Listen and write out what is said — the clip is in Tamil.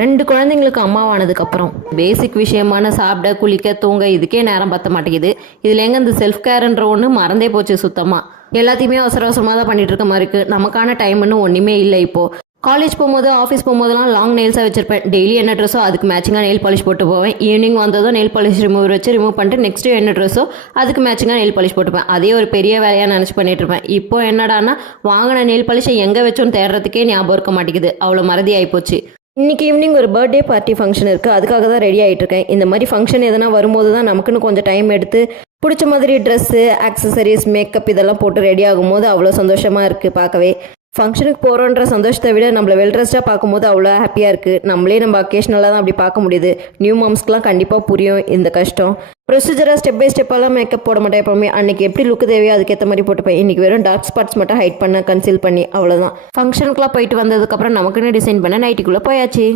2 குழந்தைங்களுக்கு அம்மாவானதுக்கப்புறம் பேசிக் விஷயமான சாப்பிட குளிக்க தூங்க இதுக்கே நேரம் பத்த மாட்டேங்குது. இதில் எங்கே இந்த செல்ஃப் கேர்ன்ற ஒன்று மறந்தே போச்சு சுத்தமாக. எல்லாத்தையுமே அவசர அவசரமாக தான் பண்ணிட்டு இருக்க மாதிரி இருக்குது. நமக்கான டைம்னு ஒன்றுமே இல்லை இப்போது. காலேஜ் போகும்போது ஆஃபீஸ் போகும்போதெல்லாம் லாங் நெயில்ஸாக வச்சிருப்பேன். டெய்லி என்ன ட்ரெஸ்ஸோ அதுக்கு மேட்சிங்காக நெயில் பாலிஷ் போட்டு போவேன். ஈவினிங் வந்ததும் நெயில் பாலிஷ் ரிமூவ் பண்ணிட்டு நெக்ஸ்ட் என்ன ட்ரெஸ்ஸோ அதுக்கு மேட்சிங்காக நெயில் பாலிஷ் போட்டுப்பேன். அதே ஒரு பெரிய வேலையாக நினச்சி பண்ணிட்டு இருப்பேன். இப்போ என்னடானா வாங்கின நெயில் பாலிஷை எங்கே வச்சோன்னு தேடுறதுக்கே ஞாபகம் இருக்க மாட்டேங்குது. அவ்வளோ மறதி ஆகிப்போச்சு. இன்றைக்கி ஈவினிங் ஒரு பர்த்டே பார்ட்டி ஃபங்க்ஷன் இருக்குது. அதுக்காக தான் ரெடி ஆகிட்டு இருக்கேன். இந்த மாதிரி ஃபங்க்ஷன் எதனா வரும்போது தான் நமக்குன்னு கொஞ்சம் டைம் எடுத்து பிடிச்ச மாதிரி ட்ரெஸ்ஸு ஆக்சசரிஸ் மேக்கப் இதெல்லாம் போட்டு ரெடி ஆகும்போது அவ்வளோ சந்தோஷமாக இருக்குது பார்க்கவே. ஃபங்க்ஷனுக்கு போகிறோன்ற சந்தோஷத்தை விட நம்மளை வெல் ட்ரெஸ்டாக பார்க்கும்போது அவ்வளோ ஹாப்பியாக இருக்குது. நம்ம அக்கேஷனலாக தான் அப்படி பார்க்க முடியுது. நியூ மாம்ஸ்க்குலாம் கண்டிப்பாக புரியும் இந்த கஷ்டம். ப்ரொசீஜராக ஸ்டெப் பை ஸ்டெப்பெல்லாம் மேக்கப் போட மாட்டேன் எப்போவுமே. அன்றைக்கி எப்படி லுக்கு தேவையோ அதுக்கேற்ற மாதிரி போட்டுப்பேன். இன்றைக்கி வெறும் டார்க் ஸ்பாட்ஸ் மட்டும் ஹைட் பண்ண கன்சீல் பண்ணி அவ்வளோதான். ஃபங்க்ஷனுக்குலாம் போயிட்டு வந்ததுக்கப்புறம் நமக்குன்னு டிசைன் பண்ண நைட்டிக்குள்ளே போயாச்சு.